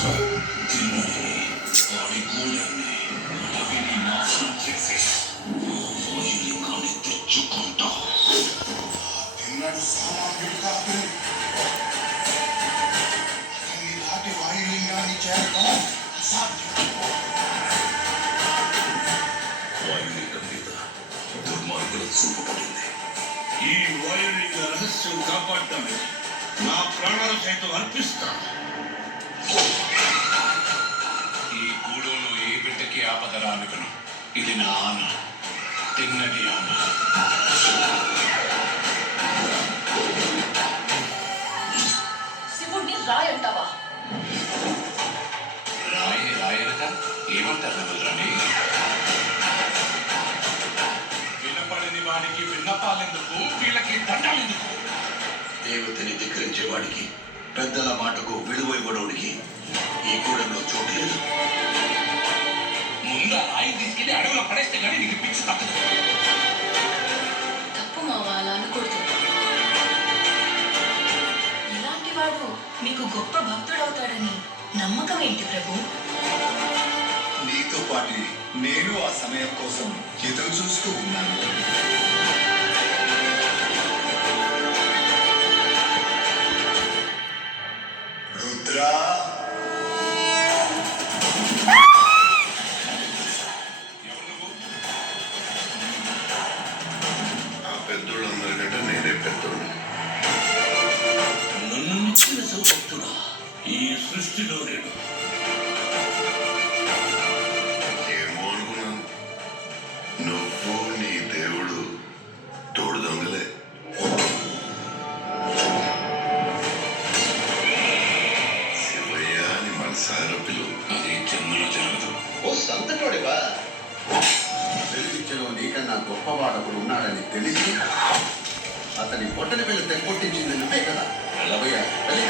తిన్నది వాడి గూడెన్ని అడవిని నాశనం చేసి వాయులింగాన్ని తెచ్చుకుంటా. తిన్నడు సామాన్యుడు కాదు. అతన్ని దాటి వాయులింగాన్ని చేరడం అసాధ్యం. వాయులింగం మీద దుర్మార్గుల చూపు పడింది. ఈ వాయులింగ రహస్యం కాపాడటమే నా ప్రాణాలు సైతం అర్పిస్తాను. ఈ గూడెంలో ఏ బిడ్డకి ఆపద రానివ్వను. ఇది నా ఆన, తిన్నది ఆన. శివుణ్ణి రాయంటావా? రాయి రాయనట ఏమంటారు వదలని? వినపడని వాడికి విన్నపాలెందుకు, వీళ్ళకి దండాలెందుకు? దేవతని ధిక్కరించే వాడికి, పెద్దల మాటకు విలువ ఇవ్వడానికి ఈ గూడెంలో చోటు లేదు. ముందు ఆ రాయి తీసుకెళ్లి అడవిలో పడేస్తే కానీ నీకు పిచ్చి తప్పదు. తప్పు మావా, అలా అనకూడదు. ఇలాంటి వాడు మీకు గొప్ప భక్తుడవుతాడని నమ్మకం ఏంటి ప్రభు? నీతో పాటు నేను ఆ సమయం కోసం ఎదురు చూస్తూ ఉన్నాను. రుద్రా, ఆ పెద్దోళ్ళందరికంటే నేనే పెద్దోళ్ళు. నన్ను నిచ్చిన భక్తుడా ఈ సృష్టిలో నేను. ఏమో అనుకున్నాను, నువ్వు నీ దేవుడు తోడు దొంగలే. శివయ్య అని మనసారా పిలువు. అది జన్మలో జరగదు. ఓ సంతటోడివా? వెలుగిచ్చలో నీకన్నా గొప్పవాడొకడు ఉన్నాడని తెలిసి అతని పొట్టని పిల్ల తెగొట్టించింది నువ్వే కదా. వెళ్ళబోయా వెళ్ళి